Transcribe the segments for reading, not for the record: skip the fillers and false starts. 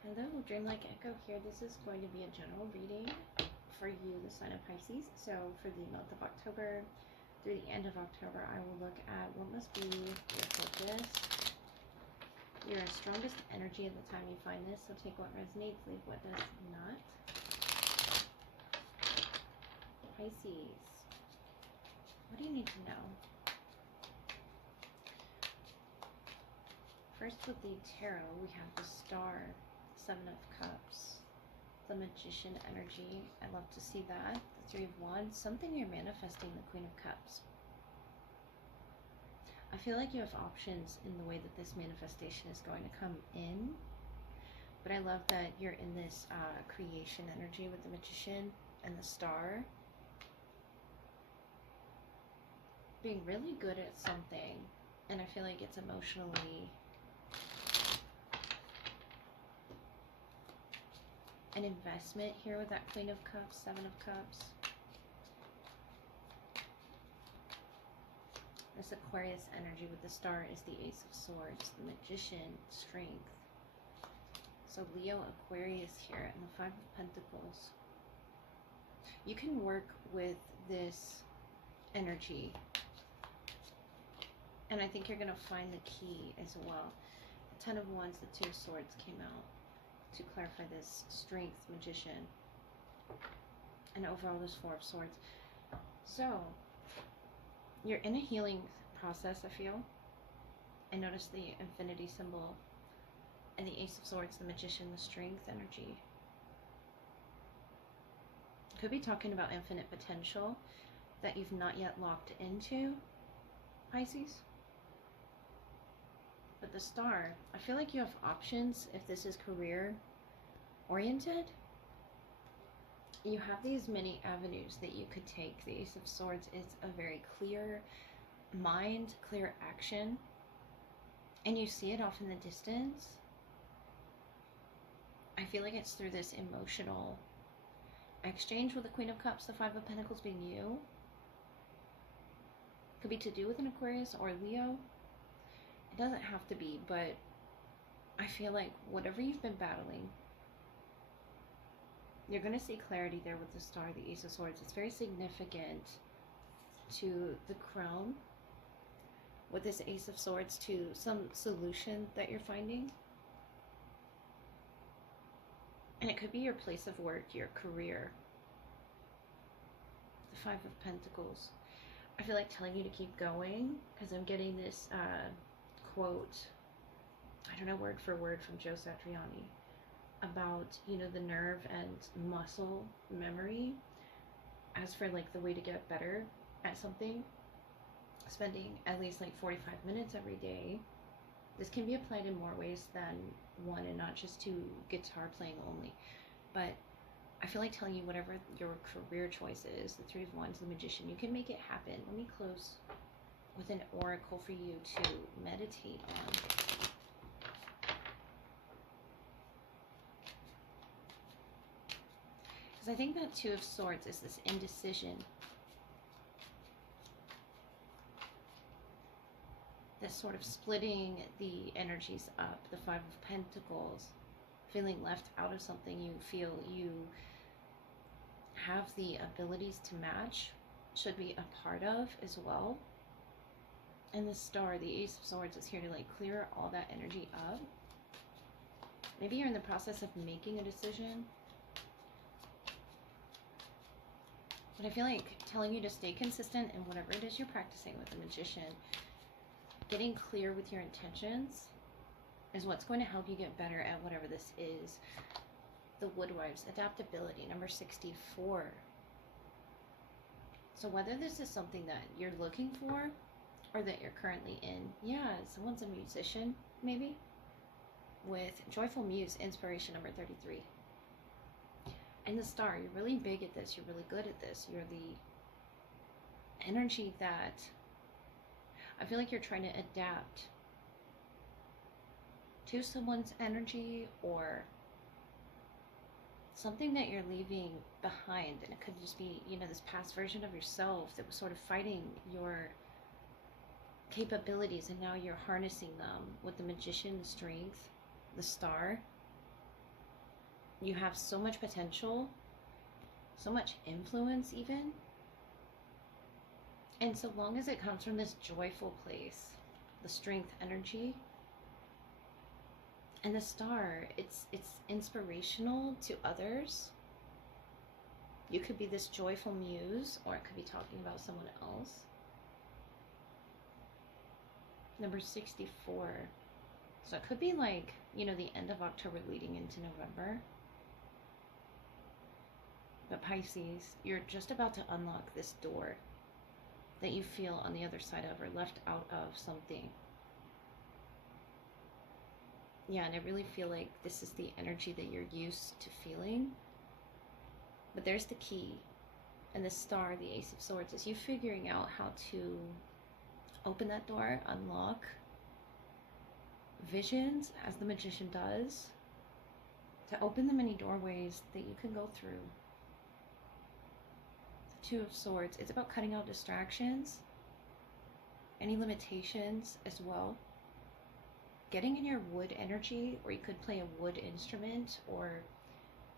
Hello, Dreamlike Echo here. This is going to be a general reading for you, the sign of Pisces. So for the month of October through the end of October, I will look at what must be your focus, your strongest energy at the time you find this. So take what resonates, leave what does not. Pisces, what do you need to know? First, with the tarot, we have the Star, Seven of Cups, the Magician energy. I love to see that. The Three of Wands, something you're manifesting, the Queen of Cups. I feel like you have options in the way that this manifestation is going to come in. But I love that you're in this creation energy with the Magician and the Star. Being really good at something. And I feel like it's emotionally an investment here with that Queen of Cups, Seven of Cups. This Aquarius energy with the Star is the Ace of Swords, the Magician, strength. So Leo, Aquarius here, and the Five of Pentacles. You can work with this energy, and I think you're going to find the key as well. The Ten of Wands, the Two of Swords came out to clarify this strength, Magician, and overall this Four of Swords. So you're in a healing process, I feel. I notice the infinity symbol and the Ace of Swords, the Magician, the strength energy. Could be talking about infinite potential that you've not yet locked into, Pisces. But the Star, I feel like you have options if this is career oriented. You have these many avenues that you could take. The Ace of Swords is a very clear mind, clear action, and you see it off in the distance. I feel like it's through this emotional exchange with the Queen of Cups, the Five of Pentacles being you. Could be to do with an Aquarius or Leo. It doesn't have to be, but I feel like whatever you've been battling, you're going to see clarity there with the Star, the Ace of Swords. It's very significant to the crown with this Ace of Swords, to some solution that you're finding. And it could be your place of work, your career. The Five of Pentacles. I feel like telling you to keep going because I'm getting this quote, I don't know word for word, from Joe Satriani about, you know, the nerve and muscle memory. As for like the way to get better at something, spending at least like 45 minutes every day. This can be applied in more ways than one and not just to guitar playing only. But I feel like telling you whatever your career choice is, the Three of Wands, the Magician, you can make it happen. Let me close with an oracle for you to meditate on. Because I think that Two of Swords is this indecision. This sort of splitting the energies up. The Five of Pentacles, feeling left out of something you feel you have the abilities to match, should be a part of as well. And the Star, the Ace of Swords, is here to like clear all that energy up. Maybe you're in the process of making a decision. But I feel like telling you to stay consistent in whatever it is you're practicing with the Magician. Getting clear with your intentions is what's going to help you get better at whatever this is. The Woodwives, adaptability, number 64. So whether this is something that you're looking for or that you're currently in, yeah, someone's a musician, maybe, with Joyful Muse, inspiration, number 33. And the Star, you're really big at this, you're really good at this, you're the energy that I feel like you're trying to adapt to someone's energy or something that you're leaving behind. And it could just be, you know, this past version of yourself that was sort of fighting your capabilities, and now you're harnessing them with the Magician, the strength, the Star. You have so much potential, so much influence even. And so long as it comes from this joyful place, the strength energy, and the star, it's inspirational to others. You could be this joyful muse, or it could be talking about someone else. Number 64. So it could be like, you know, the end of October leading into November. But Pisces, you're just about to unlock this door that you feel on the other side of, or left out of something. Yeah, and I really feel like this is the energy that you're used to feeling. But there's the key. And the star, the Ace of Swords, is you figuring out how to open that door, unlock visions, as the Magician does, to open the many doorways that you can go through. The Two of Swords, it's about cutting out distractions, any limitations as well. Getting in your wood energy, or you could play a wood instrument, or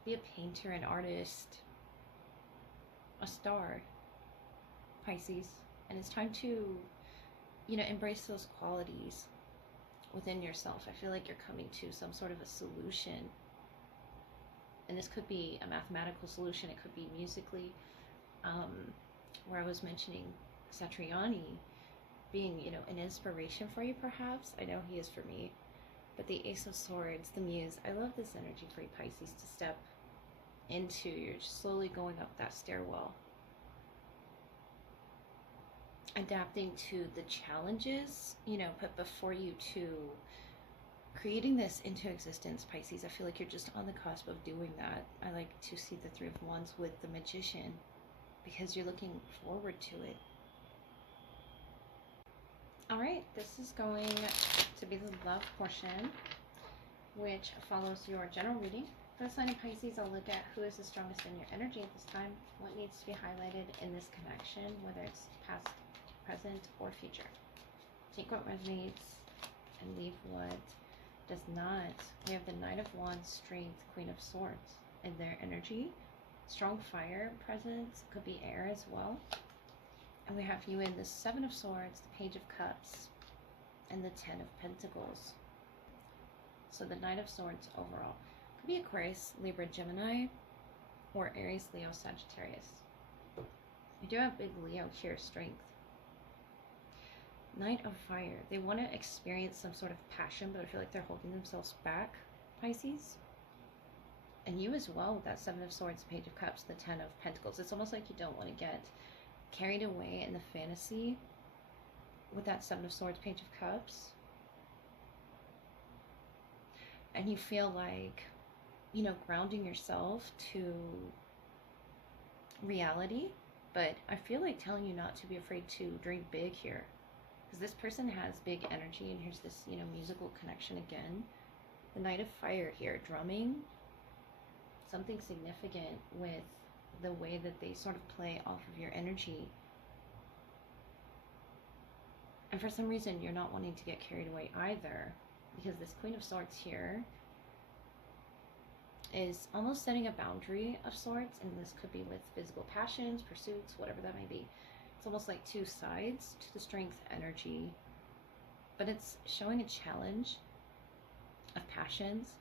be a painter, an artist, a star, Pisces. And it's time to, you know, embrace those qualities within yourself. I feel like you're coming to some sort of a solution. And this could be a mathematical solution. It could be musically, where I was mentioning Satriani being, you know, an inspiration for you perhaps. I know he is for me. But the Ace of Swords, the Muse, I love this energy for you, Pisces, to step into. You're just slowly going up that stairwell, adapting to the challenges, you know, put before you, to creating this into existence, Pisces. I feel like you're just on the cusp of doing that. I like to see the Three of Wands with the Magician, because you're looking forward to it. All right, this is going to be the love portion, which follows your general reading. For the sign of Pisces, I'll look at who is the strongest in your energy at this time, what needs to be highlighted in this connection, whether it's past, present, or future. Take what resonates and leave what does not. We have the Knight of Wands, Strength, Queen of Swords in their energy. Strong fire presence, could be air as well. And we have you in the Seven of Swords, the Page of Cups, and the Ten of Pentacles. So the Knight of Swords overall could be Aquarius, Libra, Gemini, or Aries, Leo, Sagittarius. We do have big Leo here, Strength. Knight of Fire. They want to experience some sort of passion, but I feel like they're holding themselves back, Pisces. And you as well with that Seven of Swords, Page of Cups, the Ten of Pentacles. It's almost like you don't want to get carried away in the fantasy with that Seven of Swords, Page of Cups. And you feel like, you know, grounding yourself to reality. But I feel like telling you not to be afraid to dream big here. Because this person has big energy, and here's this, you know, musical connection again. The Knight of Fire here, drumming. Something significant with the way that they sort of play off of your energy. And for some reason, you're not wanting to get carried away either, because this Queen of Swords here is almost setting a boundary of sorts, and this could be with physical passions, pursuits, whatever that may be. It's almost like two sides to the Strength energy, but it's showing a challenge of passions.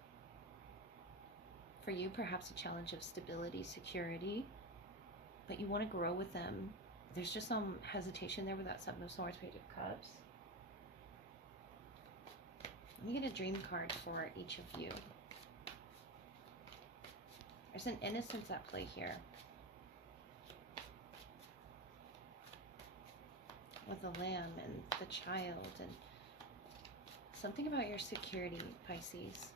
For you, perhaps a challenge of stability, security, but you want to grow with them. There's just some hesitation there with that Seven of Swords, Page of Cups. Let me get a dream card for each of you. There's an innocence at play here. With the lamb and the child, and something about your security, Pisces.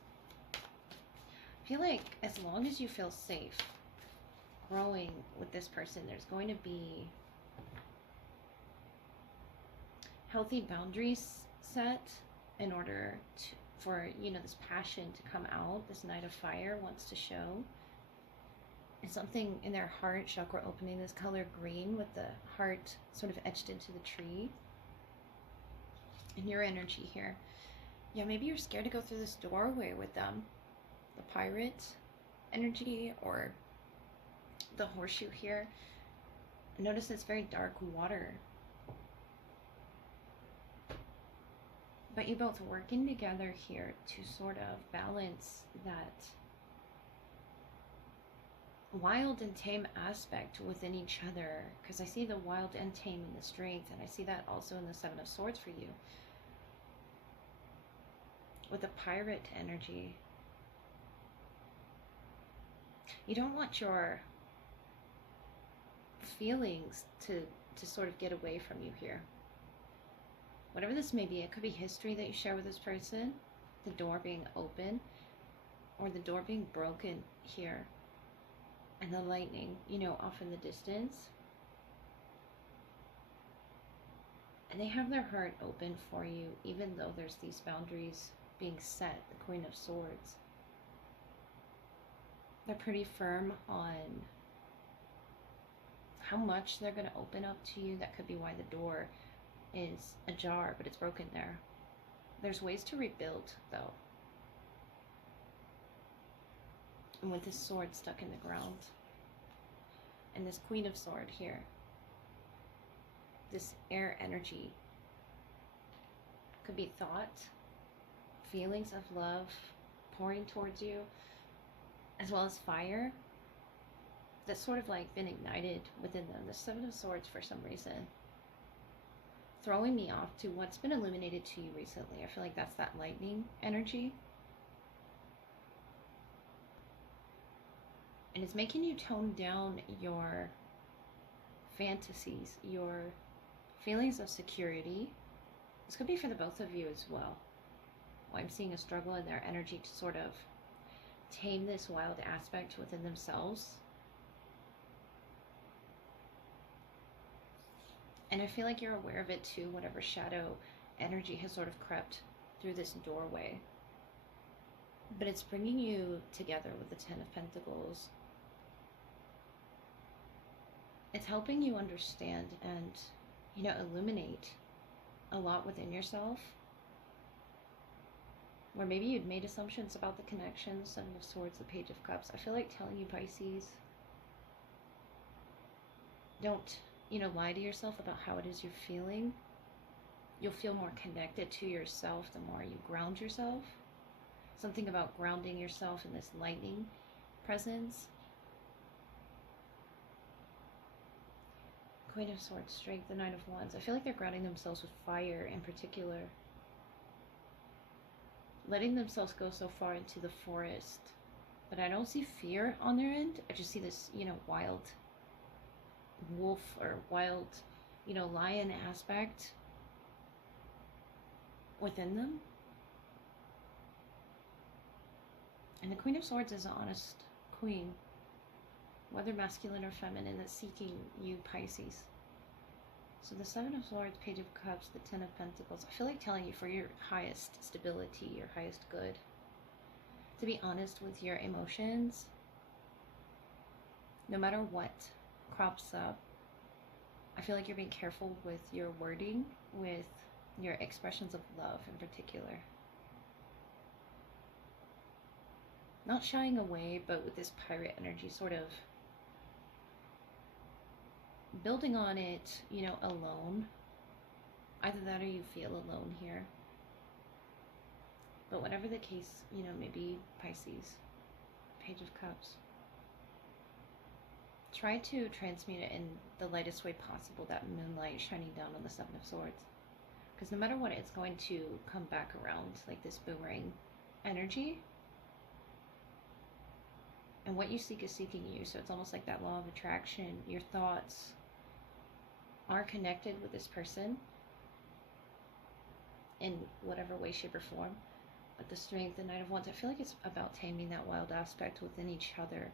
I feel like as long as you feel safe growing with this person, there's going to be healthy boundaries set in order for, you know, this passion to come out. This Knight of Fire wants to show. And something in their heart chakra opening, this color green with the heart sort of etched into the tree. And your energy here. Yeah, maybe you're scared to go through this doorway with them. The Pirate energy, or the horseshoe here. Notice it's very dark water. But you both working together here to sort of balance that wild and tame aspect within each other, because I see the wild and tame in the strength, and I see that also in the Seven of Swords for you with the pirate energy. You don't want your feelings to sort of get away from you here. Whatever this may be, it could be history that you share with this person, the door being open, or the door being broken here, and the lightning, you know, off in the distance. And they have their heart open for you, even though there's these boundaries being set, the Queen of Swords. They're pretty firm on how much they're going to open up to you. That could be why the door is ajar, but it's broken there. There's ways to rebuild, though. And with this sword stuck in the ground, and this Queen of Swords here, this air energy, could be thought, feelings of love pouring towards you, as well as fire that's sort of like been ignited within them. The Seven of Swords, for some reason, throwing me off to what's been illuminated to you recently. I feel like that's that lightning energy. And it's making you tone down your fantasies, your feelings of security. This could be for the both of you as well. I'm seeing a struggle in their energy to sort of tame this wild aspect within themselves. And I feel like you're aware of it too, whatever shadow energy has sort of crept through this doorway. But it's bringing you together with the Ten of Pentacles. It's helping you understand and, you know, illuminate a lot within yourself. Where maybe you'd made assumptions about the connection, the Seven of Swords, the Page of Cups. I feel like telling you, Pisces, don't, you know, lie to yourself about how it is you're feeling. You'll feel more connected to yourself the more you ground yourself. Something about grounding yourself in this lightning presence. Queen of Swords, Strength, the Knight of Wands. I feel like they're grounding themselves with fire in particular. Letting themselves go so far into the forest. But I don't see fear on their end. I just see this, you know, wild wolf or wild, you know, lion aspect within them. And the Queen of Swords is an honest queen, whether masculine or feminine, that's seeking you, Pisces. So the Seven of Swords, Page of Cups, the Ten of Pentacles. I feel like telling you for your highest stability, your highest good, to be honest with your emotions, no matter what crops up. I feel like you're being careful with your wording, with your expressions of love in particular. Not shying away, but with this pirate energy, sort of building on it, you know, alone. Either that or you feel alone here. But whatever the case, you know, maybe Pisces, Page of Cups. Try to transmute it in the lightest way possible, that moonlight shining down on the Seven of Swords. Because no matter what, it's going to come back around like this boomerang energy. And what you seek is seeking you. So it's almost like that law of attraction. Your thoughts are connected with this person in whatever way, shape, or form. But the Strength, the Knight of Wands, I feel like it's about taming that wild aspect within each other.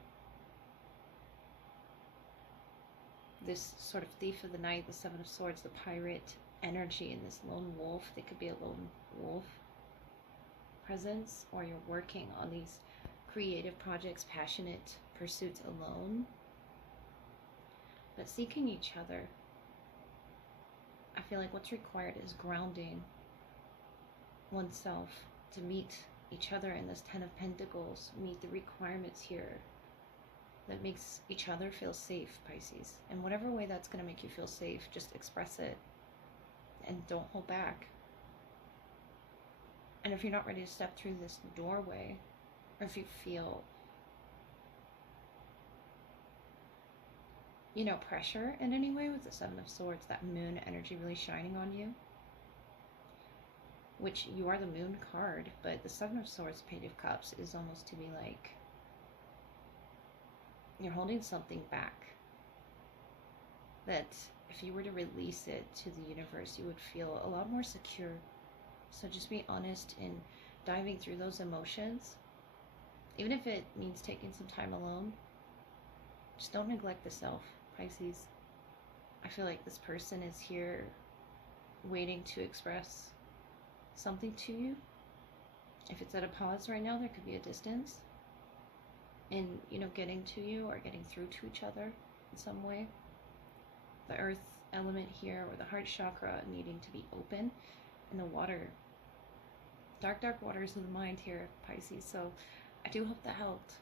This sort of Thief of the Night, the Seven of Swords, the pirate energy, and this lone wolf. They could be a lone wolf presence, or you're working on these creative projects, passionate pursuits alone, but seeking each other. I feel like what's required is grounding oneself to meet each other in this Ten of Pentacles, meet the requirements here that makes each other feel safe, Pisces. In whatever way that's going to make you feel safe, just express it and don't hold back. And if you're not ready to step through this doorway, or if you feel, you know, pressure in any way with the Seven of Swords, that moon energy really shining on you, which you are the moon card, but the Seven of Swords, Page of Cups is almost to be like you're holding something back that if you were to release it to the universe, you would feel a lot more secure. So just be honest in diving through those emotions, even if it means taking some time alone. Just don't neglect the self, Pisces. I feel like this person is here waiting to express something to you. If it's at a pause right now, there could be a distance in, you know, getting to you or getting through to each other in some way. The earth element here, or the heart chakra, needing to be open, and the water, dark waters of the mind here, Pisces. So I do hope that helped.